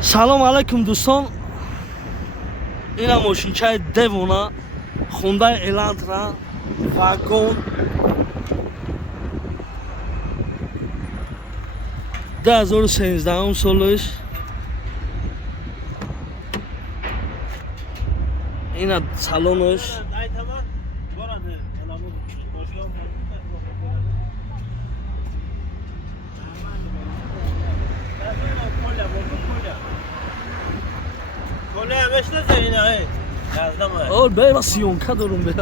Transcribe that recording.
سلام علیکم دوستان. این ماشینچه دوونا خوندای الانترا واگن 2013 سالش. این سالنش Kolye beşte zeyne hey. Yazdım. اول به واسیون کدوم به